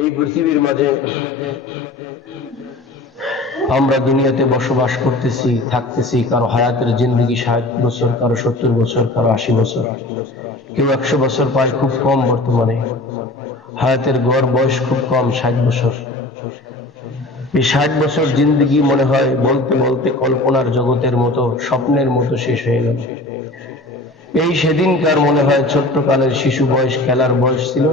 এই পৃথিবীর মাঝে আমরা দুনিয়াতে বসবাস করতেছি, থাকতেছি, কারও হায়াতের জিন্দগি, ষাট বছর, কারও সত্তর বছর, কারও আশি বছর। কেউ একশো বছর পায় খুব কম বর্তমানে। হায়াতের গড় বয়স খুব কম, ষাট বছর। এই ষাট বছর জিন্দগি মনে হয় বলতে বলতে কল্পনার জগতের মতো, স্বপ্নের মতো শেষ হয়ে গেল। এই সেদিনকার মনে হয় ছোট্ট কালের শিশু বয়স, খেলার বয়স ছিল।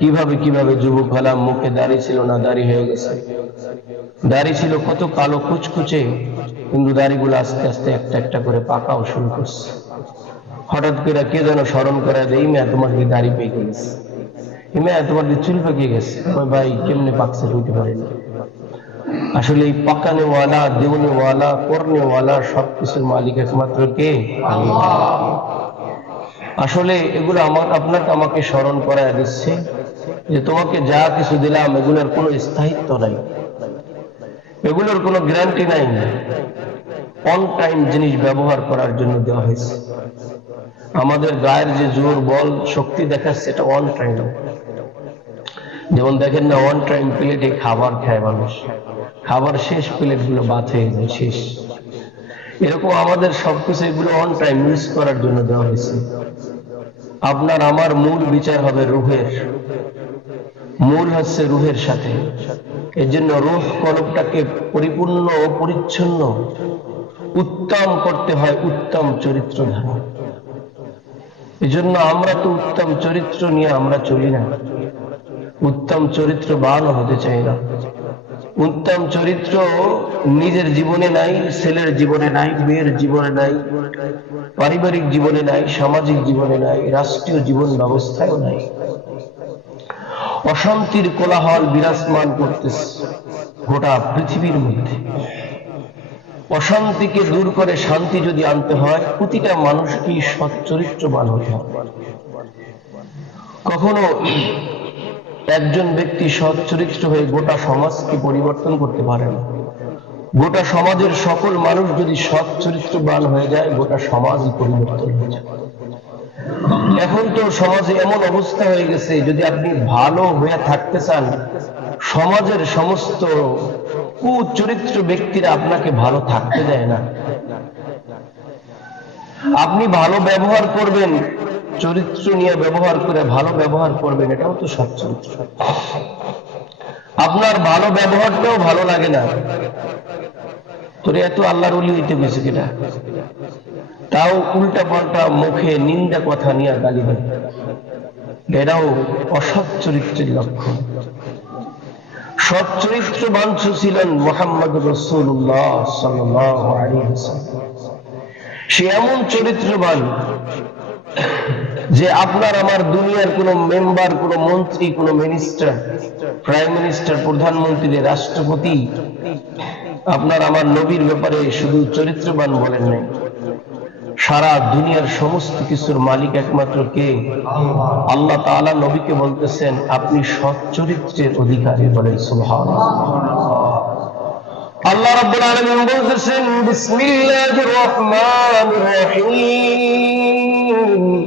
কীভাবে কীভাবে যুবক হলাম মুখে দাড়ি ছিল না, দাড়ি হয়ে গেছে। দাড়ি ছিল কত কালো কুচকুচে, কিন্তু দাড়িগুলো আস্তে আস্তে একটা একটা করে পাকাও শুরু করছে। হঠাৎ করে কে যেন স্মরণ করে দেয় এই মেয়ে তোমার কি দাড়ি পেকে গেছে? এই মেয়ে তোমার কি চুল পেকে গেছে? ওই ভাই, কেমনে পাকছে বুঝতে পারি না। আসলে এই পাকানেওয়ালা, দেওয়ানেওয়ালা, করনেওয়ালা সবকিছুর মালিক একমাত্র কে? আসলে এগুলো আমার আপনাকে আমাকে স্মরণ করায় দিচ্ছে। যে তোমাকে যা কিছু দিলাম, এগুলোর কোনো স্থায়িত্ব নাই। এগুলোর কোনো গ্যারান্টি নাই। অন টাইম জিনিস ব্যবহার করার জন্য দেওয়া হয়েছে। আমাদের গায়ের যে জোর বল শক্তি দেখাচ্ছে, এটা অন টাইম যেমন দেখেন না ওয়ান টাইম প্লেটে খাবার খায় মানুষ। খাবার শেষ প্লেটগুলো বাদ শেষ। এরকম আমাদের সবকিছু এগুলো অন টাইম ইউজ করার জন্য দেওয়া হয়েছে। আপনার, আমার মূল বিচার হবে রুহের। মূল হচ্ছে রুহের সাথে। এর জন্য রুহ কলবটাকে পরিপূর্ণ ও পরিচ্ছন্ন, উত্তম করতে হয় উত্তম চরিত্র ধারণ এই জন্য আমরা তো উত্তম চরিত্র নিয়ে আমরা চলি না। উত্তম চরিত্রবান হতে চাই না। উত্তম চরিত্র নিজের জীবনে নাই, ছেলের জীবনে নাই, মেয়ের জীবনে নাই, পারিবারিক জীবনে নাই, সামাজিক জীবনে নাই, রাষ্ট্রীয় জীবন ব্যবস্থায়ও নাই। অশান্তির কোলাহল বিরাজমান করতেছে গোটা পৃথিবীর মধ্যে। অশান্তিকে দূর করে শান্তি যদি আনতে হয়, প্রতিটা মানুষকেই সচ্চরিত্রবান হতে হবে। কখনো একজন ব্যক্তি সৎ চরিত্র হয়ে গোটা সমাজকে পরিবর্তন করতে পারে না। গোটা সমাজের সকল মানুষ যদি সৎ চরিত্রবান হয়ে যায়, গোটা সমাজই পরিবর্তন যায়। এখন তো সমাজে এমন অবস্থা হয়ে গেছে, যদি আপনি ভালো হয়ে থাকতে চান, সমাজের সমস্ত কুচরিত্র ব্যক্তিরা আপনাকে ভালো থাকতে দেয় না। আপনি ভালো ব্যবহার করবেন, চরিত্র নিয়ে ব্যবহার করে ভালো ব্যবহার করবেন, এটাও তো সৎ চরিত্র। আপনার ভালো ব্যবহারটাও ভালো লাগে না। তোরে এত আল্লাহর উলি হইতে গেছে কিনা? তাও উল্টা পাল্টা মুখে নিন্দা কথা নিয়ে গালি দেয় এরাও অসৎ চরিত্রের লক্ষণ। সৎ চরিত্র বাঞ্ছ ছিলেন মোহাম্মদ রসুল্লাহ সে এমন চরিত্রবান যে আপনার আমার দুনিয়ার কোন মেম্বার, কোন মন্ত্রী, কোন মিনিস্টার প্রাইম মিনিস্টার প্রধানমন্ত্রী, রাষ্ট্রপতি আপনার আমার নবীর ব্যাপারে শুধু চরিত্রবান বলেন নাই। সারা দুনিয়ার সমস্ত কিছুর মালিক একমাত্র কে? আল্লাহ তাআলা নবীকে বলতেছেন, আপনি সৎ চরিত্রের অধিকারী বলেন, সুবহানাল্লাহ। আল্লাহ রাব্বুল আলামিন বলতেছেন, বিসমিল্লাহির রহমানির রহিম।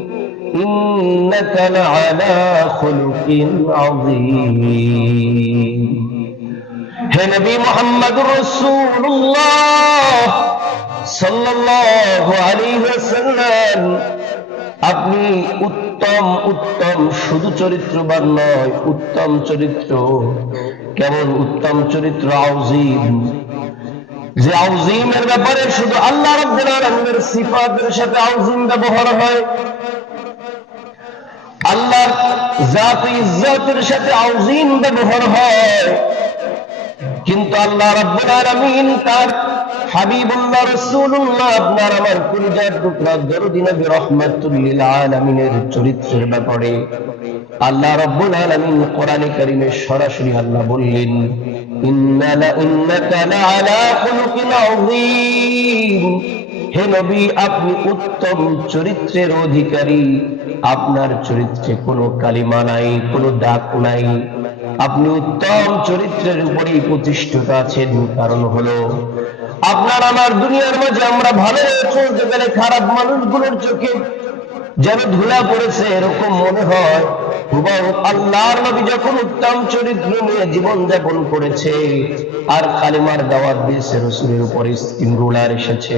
ইন্নাকা লাআলা খুলুকিন আযীম। হে নবী মুহাম্মদুর রাসূলুল্লাহ সাল্লাল্লাহু আলাইহি ওয়াসাল্লাম, আপনি উত্তম উত্তম, শুধু চরিত্রবান নয়, উত্তম চরিত্র, কেমন উত্তম চরিত্র? আউজিম। যে আউজিমের ব্যাপারে শুধু আল্লাহ রাব্বুল আলামিনের সিফাতের সাথে আউজিম ব্যবহার হয়, আল্লাহর জাত ইজ্জতের সাথে আউজিম ব্যবহার হয়। কিন্তু আল্লাহ রাব্বুল আলামিন তার হাবিবুল্লাহ রাসূলুল্লাহ আপনার আমার কুলজার টুকরা দরদি নবী রাহমাতুল লিল আলামিনের চরিত্রের ব্যাপারে আল্লাহ রাব্বুল আলামিন কোরআনে কারীমে সরাসরি আল্লাহ বললেন ইন্নালা ইন্নাকা লাআলা খুলুকিন আযীম। হে নবী, আপনি উত্তম চরিত্রের অধিকারী। আপনার চরিত্রে কোনো কালিমা নাই, কোনো দাগ নাই। আপনি উত্তম চরিত্রের উপরেই প্রতিষ্ঠিত আছেন, কারণ হলো আপনার আমার দুনিয়ার মাঝে আমরা ভালো চলতে গেলে খারাপ মানুষগুলোর চোখে যেন ধুলা পড়েছে, এরকম মনে হয়। আল্লাহর নবী যখন উত্তম চরিত্র নিয়ে জীবন যাপন করেছে, আর কালিমার দাওয়াত দিয়েছে, রসুলের উপরে রুলার এসেছে।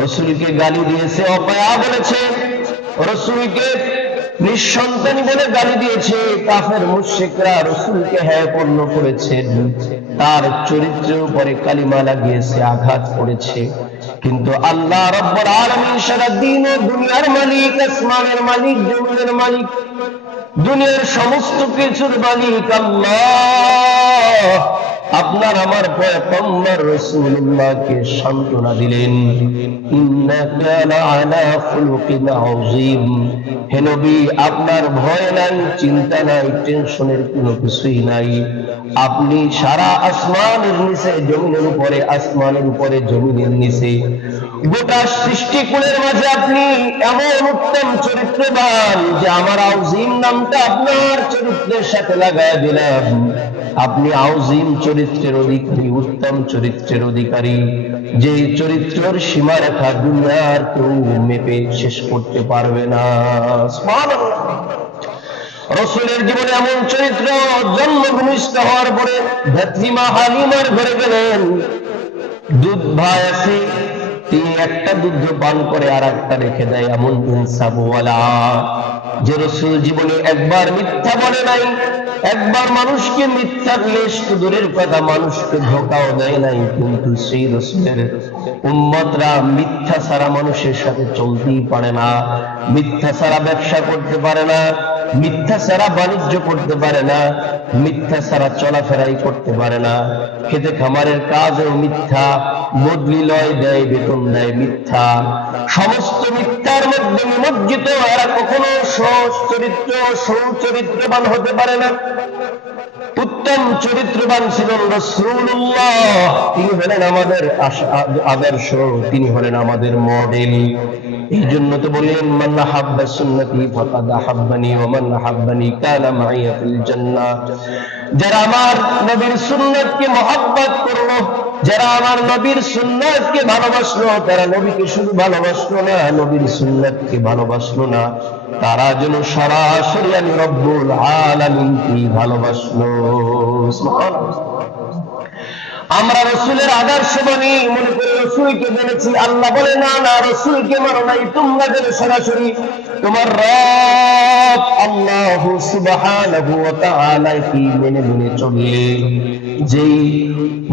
রসুলকে গালি দিয়েছে, অপয়া বলেছে। রসুলকে নিঃসন্তানী বলে গালি দিয়েছে, কাফের মুশরিকরা রসুলকে হ্যায় পণ্য করেছেন। তার উপরে কালিমা লাগিয়েছে, আঘাত করেছে কিন্তু আল্লাহ রব্বুল আলামিন সারা দুনিয়ার মালিক, আসমানের মালিক, জমিনের মালিক, দুনিয়ার সমস্ত কিছুর মালিক আল্লাহ। আপনার আমার পয়গম্বর রাসূলুল্লাহকে সান্ত্বনা দিলেন। ইন্নাকা লাআলা খুলুকিন আযীম। হে নবী, আপনার ভয় নাই, চিন্তা নাই, টেনশনের কোনো কিছুই নাই। আপনি সারা আসমানের নিচে, জমিনের উপরে, আসমানের উপরে, জমিনের নিচে। গোটা সৃষ্টিকুলের মাঝে আপনি এমন উত্তম চরিত্রবান যে আমার আউজিম নামটা আপনার চরিত্রের সাথে লাগায় দিলাম আপনি আউজিম চরিত্রের অধিকারী, উত্তম চরিত্রের অধিকারী। যে চরিত্রের সীমারেখা দুনিয়ার কেউ মেপে শেষ করতে পারবে না। রসুলের জীবনে এমন চরিত্র জন্মভূমিষ্ঠ হওয়ার পরে ভেত্রিমা হালিমার ঘরে গেলেন। দুধ ভাই আছে তিনি একটা দুধ পান করে আর একটা রেখে দেয়, এমন ইনসাফওয়ালা যে রসুল জীবনে একবার মিথ্যা বলে নাই, একবার মানুষকে মিথ্যা লেশ দূরের কথা মানুষকে ধোকাও দেয় নাই, কিন্তু সেই রসুলের উম্মতরা মিথ্যা ছাড়া মানুষের সাথে চলতেই পারে না, মিথ্যা ছাড়া ব্যবসা করতে পারে না। মিথ্যা ছাড়া বাণিজ্য করতে পারে না, মিথ্যা ছাড়া চলাফেরাই করতে পারে না। খেতে খামারের কাজও মিথ্যা, বদলি লয় দেয় বেতন দেয় মিথ্যা। সমস্ত মিথ্যার মধ্যে নিমজ্জিত এরা কখনো সচরিত্র সৌচরিত্রবান হতে পারে না। উত্তম চরিত্রবান ছিলেন তিনি হলেন আমাদের আদর্শ, তিনি হলেন আমাদের মডেল। এই জন্য তো বললেন, মান হাব্বা সুন্নতি ফাকাদ হাব্বানি ওয়া মান হাব্বানি কানা মাইয়া ফিল জান্নাহ। যারা আমার নবীর সুন্নতকে মহব্বত করল, যারা আমার নবীর সুন্নতকে ভালোবাসলো, তারা নবীকে শুধু ভালোবাসলো না, নবীর সুন্নতকে ভালোবাসলো না। তারা যেন সরাসরি আমি রব্বুল আলামিনকে ভালোবাসলো। আমরা রসুলের আদর্শ মানি মনে করে রসুলকে মেনেছি আল্লাহ বলে, না না, রসুলকে মানো নাই। তোমরা যেন সরাসরি তোমার রব আল্লাহ সুবহানাহু ওয়া তাআলা কি মেনে মেনে যেই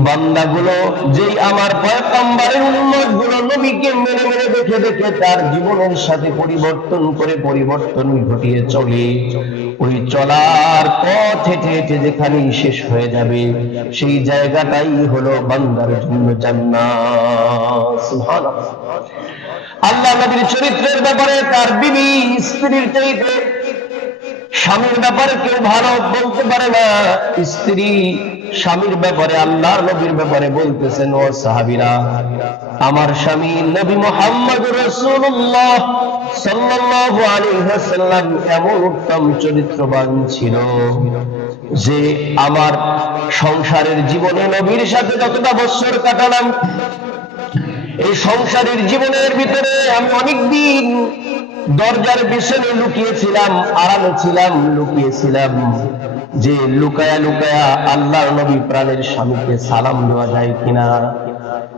বান্দাগুলো, যেই আমার পয়গম্বরের উম্মতগুলো নবীকে মেনে মেনে দেখে দেখে তার জীবনের সাথে পরিবর্তন করে পরিবর্তন ঘটিয়ে চলে। ওই চলার পথ হেঁটে হেঁটে যেখানেই শেষ হয়ে যাবে, সেই জায়গাটাই হলো বান্দার জন্য জান্নাত। আল্লাহ নবীর চরিত্রের ব্যাপারে, তার বিবি স্ত্রীর চাইতে স্বামীর ব্যাপারে কেউ ভালো বলতে পারে না। স্ত্রী স্বামীর ব্যাপারে আল্লাহর নবীর ব্যাপারে বলতেছেন, ও সাহাবিরা, আমার স্বামী নবী মোহাম্মদ রসুল্লাহ সাল্লাল্লাহু আলাইহি ওয়াসাল্লাম এমন উত্তম চরিত্রবান ছিল। যে আমার সংসারের জীবনে নবীর সাথে যতটা বছর কাটালাম, এই সংসারের জীবনের ভিতরে আমি অনেকদিন দরজার পেছনে লুকিয়েছিলাম, আড়ালে ছিলাম, লুকিয়েছিলাম যে লুকায়া লুকায়া আল্লাহর নবী প্রাণের স্বামীকে সালাম দেওয়া যায় কিনা।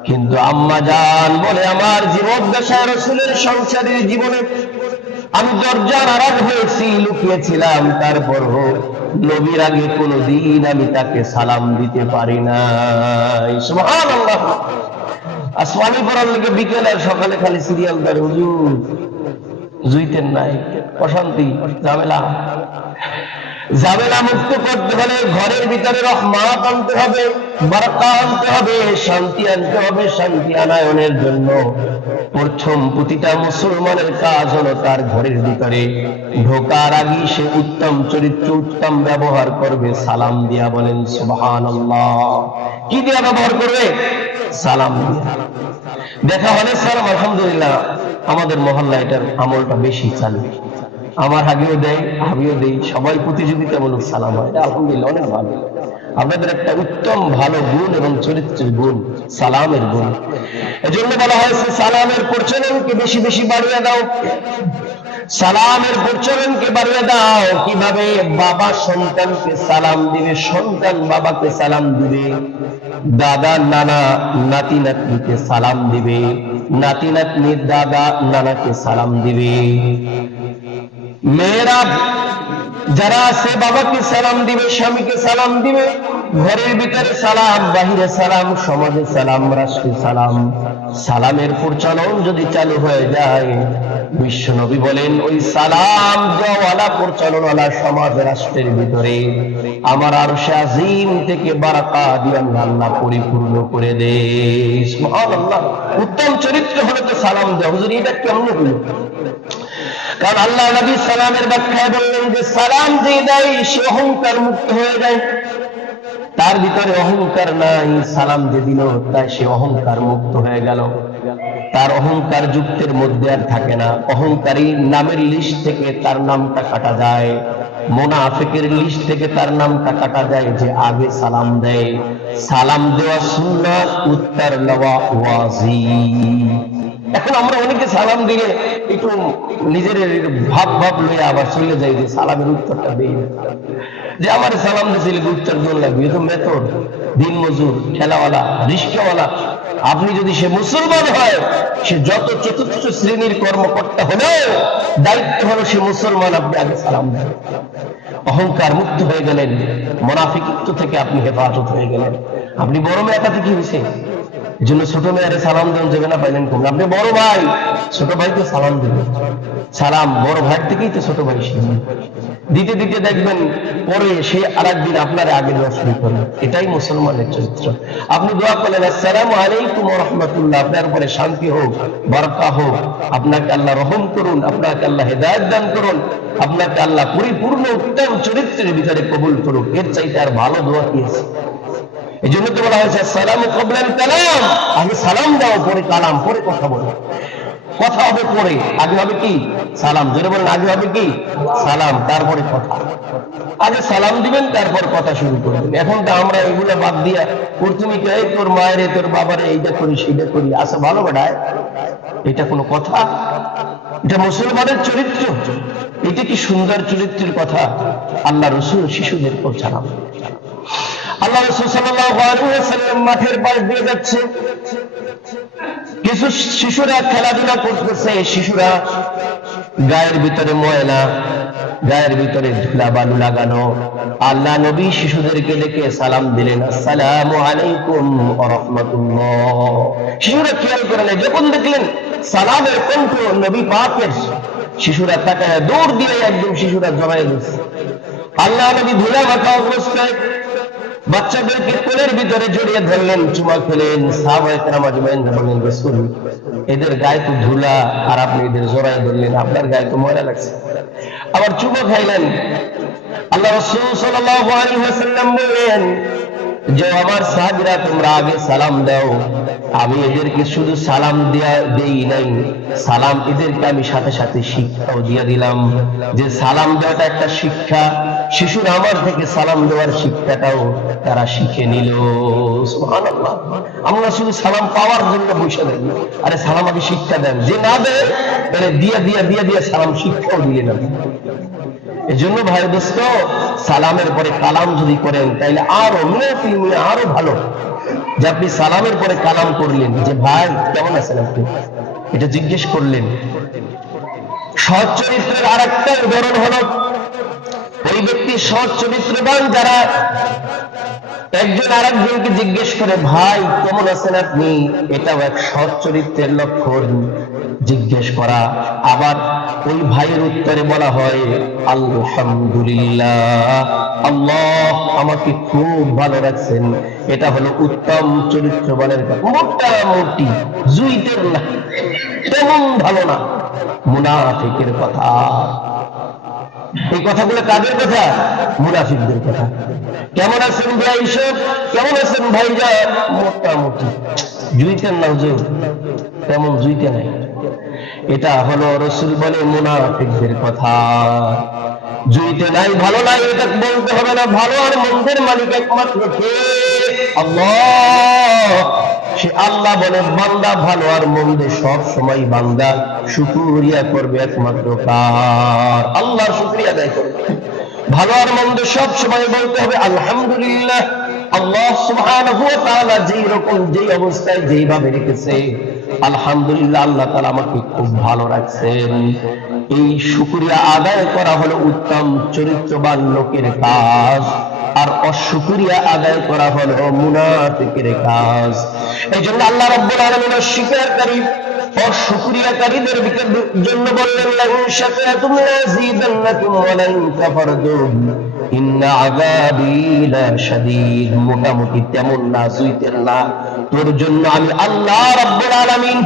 কিন্তু আম্মা জান বলে, আমার জীবন জীবদ্দশায় রসুলের সংসারের জীবনে আমি দরজার আড়াল হয়েছি, লুকিয়েছিলাম তারপর নবীর আগে কোনদিন আমি তাকে সালাম দিতে পারি না সুবহানাল্লাহ। আর স্বামী পড়ার লিগে বিকেলে আর সকালে খালি সিরিয়াল ধরে, হুজুর জুইতেন নাই অশান্তি ঝামেলা। ঝামেলা মুক্ত করতে হলে ঘরের ভিতরে রহমাত আনতে হবে বারাকা আনতে হবে, শান্তি আনতে হবে শান্তি আনায়নের জন্য। প্রথম প্রতিটা মুসলমানের কাজ হলো তার ঘরের ভিতরে ঢোকার আগে সে উত্তম চরিত্র, উত্তম ব্যবহার করবে। সালাম দিয়া বলেন, সুবহানাল্লাহ। কি দিয়া ব্যবহার করবে? সালাম দেখা হলে সালাম আলহামদুলিল্লাহ, আমাদের মহল্লা এটার আমলটা বেশি চালু আমার আগেও দেয়, আমিও দেই। সবাই প্রতিযোগিতামূলক সালাম হয় আলহামদুলিল্লাহ, অনেক ভালো। আপনাদের একটা উত্তম, ভালো গুণ এবং চরিত্রের গুণ, সালামের গুণ। এজন্য বলা হয়েছে, সালামের প্রচলনকে বেশি বেশি বাড়িয়ে দাও। সালামের প্রচলনকে বাড়িয়ে দাও। কীভাবে? বাবা সন্তানকে সালাম দিবে, সন্তান বাবাকে সালাম দিবে। দাদা, নানা, নাতি, নাতনিকে সালাম দিবে। নাতি, নাতনির দাদা, নানাকে সালাম দিবে। মেয়েরা যারা আছে, বাবাকে সালাম দিবে, স্বামীকে সালাম দিবে, ঘরের ভিতরে সালাম, বাহিরে সালাম, সমাজে সালাম, রাষ্ট্রে সালাম। সালামের প্রচলন যদি চালু হয়ে যায় বিশ্ব নবী বলেন, ওই সালাম দেওয়ালা প্রচলনওয়ালা সমাজ, রাষ্ট্রের ভিতরে। আমার আর আজিম থেকে বারাকা দিয়ে আমি আল্লাহ পরিপূর্ণ করে দে। উত্তম চরিত্র হলে তো সালাম দেওয়া। হুজুর, এটা কেমন হলো? কারণ আল্লাহ নবী সালামের ব্যাখ্যায় বললেন যে সালাম যে দেয়, সে অহংকার মুক্ত হয়ে যায়। তার ভিতরে অহংকার নাই, সালাম যে দিল, তাই সে অহংকার মুক্ত হয়ে গেল। তার অহংকার যুক্তের মধ্যে আর থাকে না। অহংকারী নামের লিস্ট থেকে তার নামটা কাটা যায়। মোনাফেকের লিস্ট থেকে তার নামটা কাটা যায় যে আগে সালাম দেয়। সালাম দেওয়া সুন্নাত, উত্তর লওয়া ওয়াজিব। এখন আমরা অনেকে সালাম দিয়ে একটু নিজের ভাব ভাব লইয়া আবার চলে যাই যে সালামের উত্তরটা দেই। যে আমার সালাম দিয়েছিল উত্তর দিন লাগবে, এ তো মেথর দিন মজুর, ঠেলাওয়ালা রিস্কাওয়ালা আপনি যদি সে মুসলমান হয়, সে যত চতুর্থ শ্রেণির কর্মকর্তা হলেও দায়িত্ব হলো সে মুসলমান, আপনি আগে সালাম দেন। অহংকার মুক্ত হয়ে গেলেন, মোনাফিকিত্ব থেকে আপনি হেফাজত হয়ে গেলেন। আপনি বড় মেয়াটাতে কি হয়েছে? জন্য ছোট মেয়েরে সালাম দেন যাবে না পাইলেন কম আপনি বড় ভাই, ছোট ভাইকে সালাম দেবেন সালাম, বড় ভাই থেকেই তো ছোট ভাই শিখবে দিতে দিতে দেখবেন, পরে সে আর একদিন আপনার আগে দেওয়া শুরু করবে এটাই মুসলমানের চরিত্র। আপনি দোয়া করলেন, আসসালাম আলাইকুম রহমতুল্লাহ। আপনার উপরে শান্তি হোক বরকা হোক। আপনাকে আল্লাহ রহম করুন, আপনাকে আল্লাহ হেদায়ত দান করুন, আপনাকে আল্লাহ পরিপূর্ণ উত্তম চরিত্রের ভিতরে কবুল করুন এর চাইতে আর ভালো দোয়া কি আছে? এই জন্য তো বলা হয়েছে, সালাম কবলান কালাম। আগে সালাম দাও, পরে কালাম, পরে কথা বলো। কথা হবে পরে, আগে হবে কি? সালাম, জোরে বলেন, আগে হবে কি? সালাম, তারপরে কথা। আগে সালাম দিবেন, তারপর কথা শুরু করবেন এখন তো আমরা এগুলো বাদ দিয়া, প্রথমে কে তোর মায়ের তোর বাবার, এইটা করি, সেইটা করি। আসা ভালো বেড়ায় এটা কোনো কথা? এটা মুসলমানের চরিত্র? এটা কি সুন্দর চরিত্রের কথা? আল্লাহ রসুল শিশুদের জানাব আল্লাহ রসুল সাল্লাল্লাহু আলাইহি ওয়াসাল্লাম মাঠের পাশ দিয়ে যাচ্ছে। কিছু শিশুরা খেলাধুলা করতেছে, শিশুরা গায়ের ভিতরে ময়লা, গায়ের ভিতরে ধুলা বালু লাগানো। আল্লাহ নবী শিশুদেরকে ডেকে সালাম দিলেন, আসসালামু আলাইকুম রাহমাতুল্লাহ। শিশুরা খেয়াল করে নেয়, যখন দেখলেন সালামের কণ্ঠ নবী পাকের, শিশুরা তাকায় দৌড় দিয়ে একদম শিশুরা জড়ায় গেছে আল্লাহ নবী ধুলা মাথা অবস্থায় বাচ্চাদেরকে কোলের ভিতরে জড়িয়ে ধরলেন, চুমা খেলেন বললেন রসুল, এদের গায়ে তো ধুলা, আর আপনি এদের জোড়ায় ধরলেন, আপনার গায়ে তো ময়লা লাগছে। আবার চুমা খাইলেন। আল্লাহ রসুল সাল্লাম বললেন, যে আমার সাহাবিরা, তোমরা আগে সালাম দাও। আমি এদেরকে শুধু সালাম দেয়া দেই নাই, সালাম এদেরকে আমি সাথে সাথে শিক্ষাও দিয়ে দিলাম। যে সালাম দেওয়াটা একটা শিক্ষা শিশুরা আমার থেকে সালাম দেওয়ার শিক্ষাটাও তারা শিখে নিল। আমরা শুধু সালাম পাওয়ার জন্য বসে দেন আরে সালাম আগে শিক্ষা দেন। যে না দেয় তাহলে দিয়া দিয়া দিয়া দিয়া সালাম শিক্ষাও দিয়ে এই জন্য ভাই দোস্ত, সালামের পরে কালাম যদি করেন, তাইলে আরও মিনা আরও ভালো। যে আপনি সালামের পরে কালাম করলেন, যে ভাই, কেমন আছেন আপনি? এটা জিজ্ঞেস করলেন। সৎ চরিত্রের আর একটা উদাহরণ হলো ওই ব্যক্তি সৎ চরিত্রবান যারা একজন আর একজনকে জিজ্ঞেস করে, ভাই, কেমন আছেন আপনি? এটাও এক সৎ চরিত্রের লক্ষণ। জিজ্ঞেস করা। আবার ওই ভাইয়ের উত্তরে বলা হয়, আলহামদুলিল্লাহ, আল্লাহ আমাকে খুব ভালো রাখছেন। এটা হলো উত্তম চরিত্রবানের মোটামুটি, জুইতের না, তেমন ভালো না। মুনাফিকের কথা। এই কথাগুলো কাদের কথা? মুনাফিকদের কথা। কেমন আছেন ভাই সব কেমন আছেন ভাই যা? মোটামুটি। জুইতেন না হুজুর তেমন জুইতে নাই। এটা হলো রসুল বলে মুনাফিকদের কথা। জুইতে নাই, ভালো নাই, এটা বলতে হবে না। ভালো আর মন্দের মালিক একমাত্র কে? আল্লাহ। সে আল্লাহ বলে, বান্দা ভালো আর মন্দে সব সময় বান্দা শুকুরিয়া করবে একমাত্র কার? আল্লাহর শুকরিয়া আদায় করবে। ভালো আর মন্দ সব সময় বলতে হবে, আলহামদুলিল্লাহ, আল্লাহ সুবহানাহু ওয়া তাআলা যেই রকম যেই অবস্থায় যেইভাবে রেখেছে, আলহামদুলিল্লাহ আল্লাহ তাআলা আমাকে খুব ভালো রাখছেন। এই শুকরিয়া আদায় করা হলো উত্তম চরিত্রবান লোকের কাজ। আর অশুকরিয়া আদায় করা হলো মুনাফিকের কাজ। এই জন্য আল্লাহ রাব্বুল আলামিন অস্বীকারী জন্য বললেন ইন্না মোটামুটি তেমন না জুইতের না। তোর জন্য আমি আল্লাহ রব্বুল আলামিন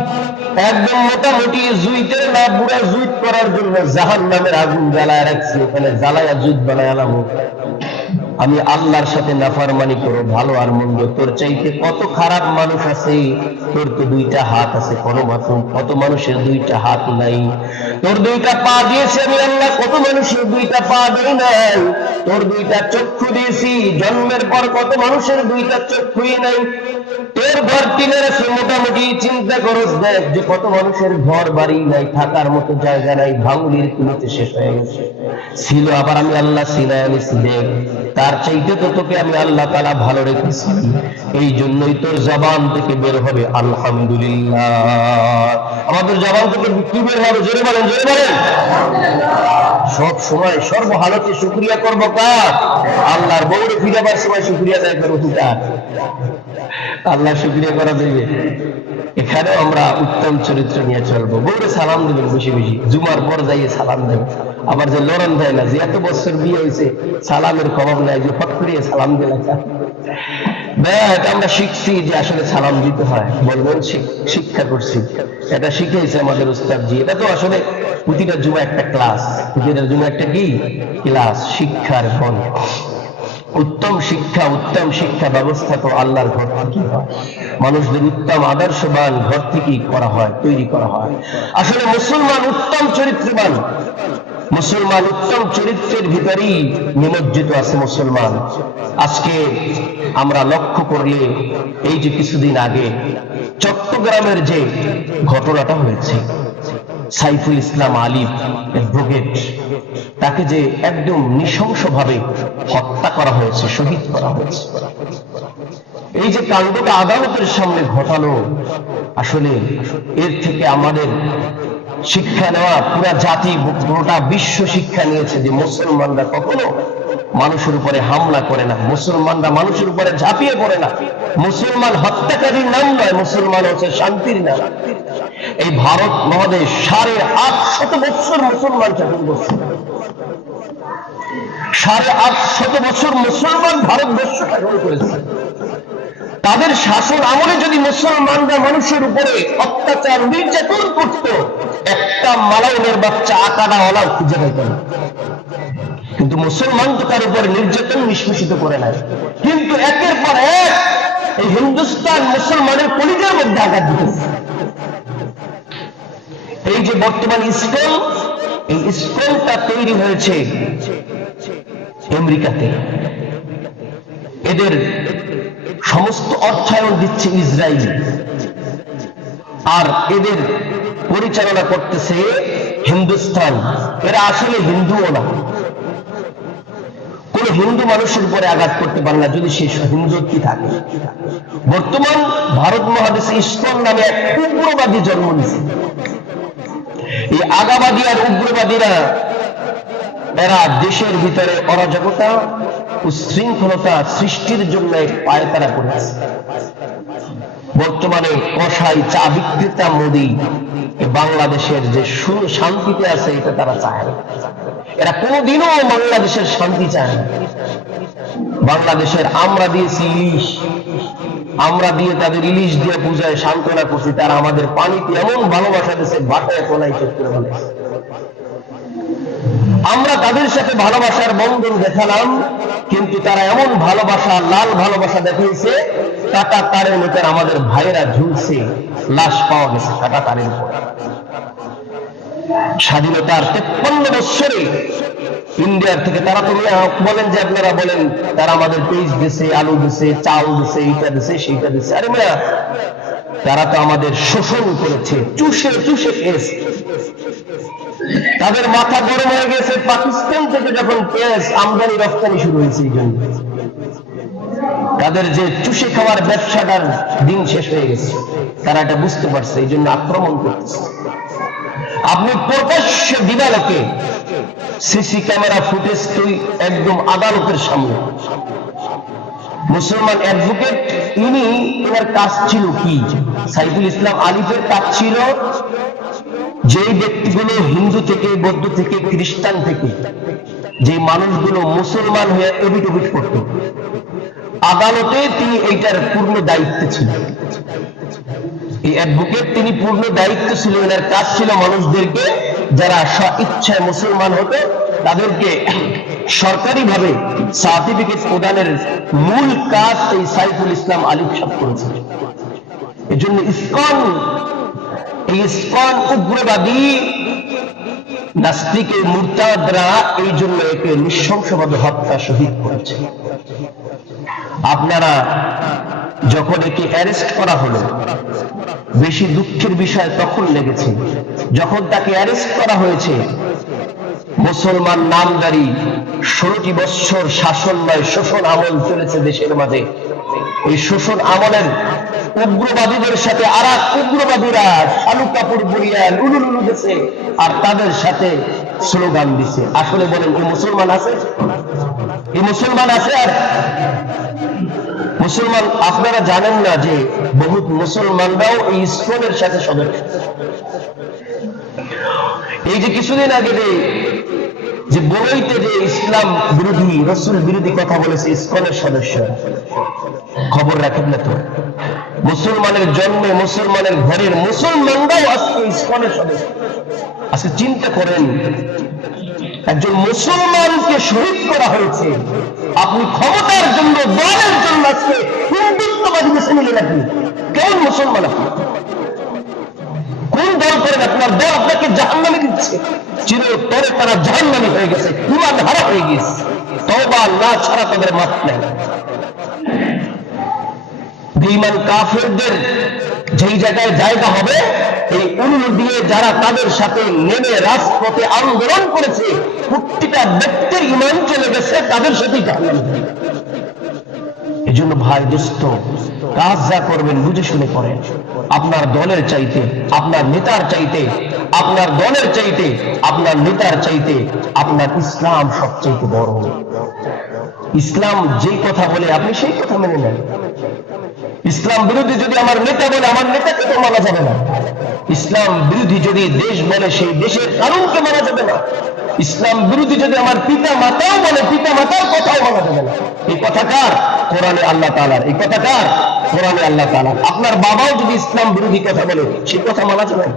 একদম মোটামুটি জুইতের না, পুরা জুইত করার জন্য জাহান্নামের আগুন জ্বালায় রাখছি ওখানে জ্বালায়া জুইত বানায় আলাম। আমি আল্লাহর সাথে নাফারমানি করো ভালো আর মন্দ। তোর চাইতে কত খারাপ মানুষ আছে, তোর তো দুইটা হাত আছে কোনো মাত্র কত মানুষের দুইটা হাত নাই। তোর দুইটা পা দিয়েছে আমি আল্লাহ, কত মানুষের দুইটা পা দেই নাই। তোর দুইটা চক্ষু দিয়েছি, জন্মের পর কত মানুষের দুইটা চক্ষুই নাই। তোর ঘর টিনের আছে, মোটামুটি চিন্তা করস দেখ যে কত মানুষের ঘর বাড়ি নাই, থাকার মতো জায়গা নাই, ভাঙুলির কুলোতে শেষ হয়ে গেছে। ছিল আবার আমি আল্লাহ আনিছি, দেখ। তার চাইতে তো তোকে আমি আল্লাহ তালা ভালো রেখেছি। এই জন্যই তোর জবান থেকে বের হবে, আলহামদুলিল্লাহ। আমাদের জবান থেকে কি বের হবে? জোরে বলেন জোরে বলেন। সব সময় সর্বহালতে শুক্রিয়া করব কার? আল্লাহর বউরে ফিরাবার সময় শুক্রিয়া দেয় করব কার? আল্লাহ শুক্রিয়া করা যাবে এখানে আমরা উত্তম চরিত্র নিয়ে চলবো। বউরে সালাম দেবেন বেশি বেশি। জুমার পর যাইয়ে সালাম দেবেন। আবার যে লড়ন দেয় না, যে এত বছর বিয়ে হয়েছে, সালামের খবর নেয় যে ফট করিয়ে সালাম দিলাম আমরা শিখছি যে আসলে সালাম দিতে হয়। বলবেন শিক্ষা করছি। এটা শিখেছে আমাদের উস্তাদজি। এটা তো আসলে প্রতিটা জুমা একটা ক্লাস। প্রতিটা জুমা একটা কি? ক্লাস, শিক্ষার ফল উত্তম শিক্ষা উত্তম শিক্ষা ব্যবস্থা তো আল্লাহর ঘর থেকে হয়। মানুষদের উত্তম আদর্শবান ঘর থেকেই করা হয়, তৈরি করা হয়। আসলে মুসলমান উত্তম চরিত্রবান। মুসলমান উত্তম চরিত্রের ভিতরেই নিমজ্জিত আছে মুসলমান। আজকে আমরা লক্ষ্য করলে এই যে কিছুদিন আগে চট্টগ্রামের যে ঘটনাটা হয়েছে, সাইফুল ইসলাম আলিফ অ্যাডভোকেট, তাকে যে একদম নৃশংসভাবে হত্যা করা হয়েছে, শহীদ করা হয়েছে। এই যে কাণ্ডটা আদালতের সামনে ঘটালো, আসলে এর থেকে আমাদের শিক্ষা নেওয়া, পুরা জাতি, গোটা বিশ্ব শিক্ষা নিয়েছে যে মুসলমানরা কখনো মানুষের উপরে হামলা করে না, মুসলমানরা মানুষের উপরে ঝাঁপিয়ে পড়ে না। মুসলমান হত্যাকারীর নাম নয়, মুসলমান হচ্ছে শান্তির নাম। এই ভারত মহাদেশ সাড়ে আট শত বছর মুসলমান শাসন করছে। সাড়ে আট শত বছর মুসলমান ভারতবর্ষ শাসন করেছে। তাদের শাসন আমলে যদি মুসলমানরা মানুষের উপরে অত্যাচার, নির্যাতন করত একটা মালাউনের বাচ্চা আকারা ওলাও খুঁজে পেত না কিন্তু মুসলমান তো তার উপরে নির্যাতন নিষ্পেষিত করে নাই। কিন্তু একের পর এক এই হিন্দুস্তান মুসলমানের কলিজার মধ্যে আঘাত দিতেছে এই যে বর্তমান স্কুল এই স্কুলটা তৈরি হয়েছে আমেরিকাতে। এদের সমস্ত অর্থায়ন দিচ্ছে ইসরায়েল আর এদের পরিচালনা করতেছে হিন্দুস্তান এরা আসলে হিন্দুও না। কোন হিন্দু মানুষের উপরে আঘাত করতে পারে না যদি সে হিন্দুত্বই থাকে। বর্তমান ভারত মহাদেশে ইস্কন নামে এক উগ্রবাদী জন্ম নিয়েছে। এই আগাবাদী আর উগ্রবাদীরা, এরা দেশের ভিতরে অরাজকতা উশৃঙ্খলতা সৃষ্টির জন্য পায়তারা করেছে। বর্তমানে কষাই চা বিক্রেতা মোদী বাংলাদেশের যে শান্তিতে আছে, এটা তারা চায় না। এরা কোনোদিনও বাংলাদেশের শান্তি চায় না। বাংলাদেশের আমরা দিয়েছি ইলিশ। আমরা দিয়ে তাদের ইলিশ দিয়ে পূজায় সান্ত্বনা করছি, তারা আমাদের পানিতে এমন ভালোবাসা দিচ্ছে বাটায় কোনায় চোখ বলে। আমরা তাদের সাথে ভালোবাসার বন্ধন দেখালাম, কিন্তু তারা এমন ভালোবাসা, লাল ভালোবাসা দেখাইছে কাটা তারের মতো আমাদের ভাইয়েরা ঝুলছে, লাশ পাওয়া গেছে কাটা তারের উপর। স্বাধীনতার তেপ্পান্ন বৎসরে ইন্ডিয়ার থেকে তারা তো বলেন যে আপনারা বলেন, তারা আমাদের পেঁয়াজ দিছে, আলু দিছে, চাল দিছে এইটা দিছে, সেইটা দিছে। আরে মিয়া তারা তো আমাদের শোষণ করেছে, চুষে চুষে খেয়েছে তাদের মাথা গরম হয়ে গেছে, পাকিস্তান থেকে যখন পেঁয়াজ আমদানি রপ্তানি শুরু হয়েছে এই জন্য। তাদের যে চুষে খাওয়ার ব্যবসাটার দিন শেষ হয়ে গেছে। তারা এটা বুঝতে পারছে, এই জন্য আক্রমণ করতেছে আপনি প্রকাশ্য দিবালোকে সিসি ক্যামেরা ফুটেজ তুই একদম আদালতের সামনে। মুসলমান অ্যাডভোকেট ইনি এনার কাজ ছিল কি? সাইফুল ইসলাম আলিফের কাজ ছিল যেই ব্যক্তিগুলো হিন্দু থেকে, বৌদ্ধ থেকে, খ্রিস্টান থেকে যে মানুষগুলো মুসলমান হয়ে এবিট করত। আদালতে তিনি এইটার পূর্ণ দায়িত্বে ছিলেন। এই অ্যাডভোকেট তিনি পূর্ণ দায়িত্ব ছিল এনার কাজ ছিল মানুষদেরকে যারা ইচ্ছায় মুসলমান হতো, তাদেরকে সরকারিভাবে সার্টিফিকেট প্রদানের মূল কাজ এই সাইফুল ইসলাম আলিফ সাহ করেছে এজন্য ইসকন, এই ইসকন উগ্রবাদী নাস্তিকের মুরতাদরা এই জন্য একে নৃশংসভাবে হত্যা শহীদ করেছে। আপনারা যখন একে অ্যারেস্ট করা হলো, বেশি দুঃখের বিষয় তখন লেগেছে। যখন তাকে অ্যারেস্ট করা হয়েছে, মুসলমান নামদারি ষোলোটি বৎসর শাসন নয়, শোষণ আমল চলেছে দেশের মাঝে। এই শোষণ আমলের উগ্রবাদীদের সাথে আর এক উগ্রবাদীরা শালু কাপড় পরিয়া লুলু লুলু আর তাদের সাথে স্লোগান দিছে। আসলে বলেন এই মুসলমান আছে? এই মুসলমান আছে আর? মুসলমান আপনারা জানেন না যে বহুত মুসলমানরাও এই ইসলামের সাথে সদস্য। এই যে কিছুদিন আগে যে যে বলইতে যে ইসলাম বিরোধী, রসুল বিরোধী কথা বলেছে ইসকনের সদস্য। খবর রাখেন না তো? মুসলমানের জন্মে, মুসলমানের ঘরের মুসলমানরাও আজকে ইসকনের সদস্য। আজকে চিন্তা করেন একজন মুসলমানকে শহীদ করা হয়েছে। আপনি ক্ষমতার জন্য দলের জন্য আজকে হিন্দুত্ববাদী বেছে নিলেন আপনি কেমন মুসলমান আপনি? কোন দল করেন আপনার দল আপনাকে জাহান নামে দিচ্ছে। চিরতরে তারা জাহান নামে হয়ে গেছে ইমান হারা হয়ে গেছে তবা না ছাড়া তাদের মাত নেই। বেঈমান কাফেরদের যেই জায়গায় জায়গা হবে, এই উল্লু দিয়ে যারা তাদের সাথে নেমে রাজপথে আন্দোলন করেছে প্রত্যেকটা ব্যক্তির ইমান চলে গেছে, তাদের যাবে। এই জন্য ভাই দোস্ত, কাজ যা করবেন বুঝে শুনে করেন। আপনার দলের চাইতে, আপনার নেতার চাইতে, আপনার দলের চাইতে, আপনার নেতার চাইতে আপনার ইসলাম সবচেয়ে বড়। ইসলাম যেই কথা বলে, আপনি সেই কথা মেনে নেন। ইসলাম বিরোধী যদি আমার নেতা বলে, আমার নেতাকে তো মানা যাবে না? ইসলাম বিরোধী যদি দেশ বলে, সেই দেশের কারণকে মানা যাবে না। ইসলাম বিরোধী যদি আমার পিতা মাতাও বলে পিতা মাতার কথাও মানা যাবে না। এই কথা কার? কোরআনে আল্লাহ তালার এই কথা কার? কোরআনে আল্লাহ তালার আপনার বাবাও যদি ইসলাম বিরোধী কথা বলে সেই কথা মানা যাবে না।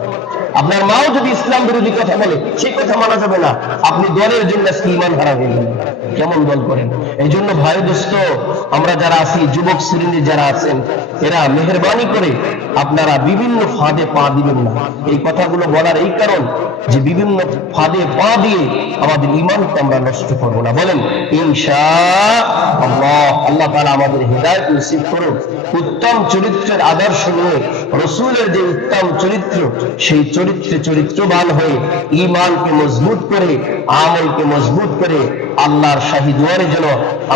আপনার মাও যদি ইসলাম বিরোধী কথা বলে সেই কথা মানা যাবে না। আপনি দলের জন্য ইমান হারা হয়ে কেমন দল করেন? এই জন্য ভাই দোস্ত, আমরা যারা আছি, যুবক শ্রেণির যারা আছেন, এরা মেহরবানি করে আপনারা বিভিন্ন ফাঁদে পা দিবেন না। এই কথাগুলো বলার এই কারণ যে বিভিন্ন ফাঁদে পা দিয়ে আমাদের ইমানকে আমরা নষ্ট করব না। বলেন আল্লাহ আল্লাহ তাআলা আমাদের হৃদায়ত নিশ্চিত করুন উত্তম চরিত্রের আদর্শ নিয়ে রসুলের যে উত্তম চরিত্র, সেই চরিত্রে চরিত্রবান হয়ে ইমানকে মজবুত করে, আমলকে মজবুত করে আল্লাহর শাহী দুয়ারে যেন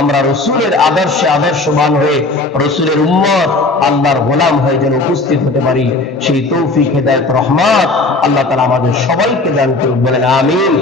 আমরা রসুলের আদর্শে আদর্শবান হয়ে, রসুলের উম্মত, আল্লাহর গোলাম হয়ে যেন উপস্থিত হতে পারি। সেই তৌফিক, হেদায়ত রহমান আল্লাহ তালা আমাদের সবাইকে দান করুন বলেন আমিন।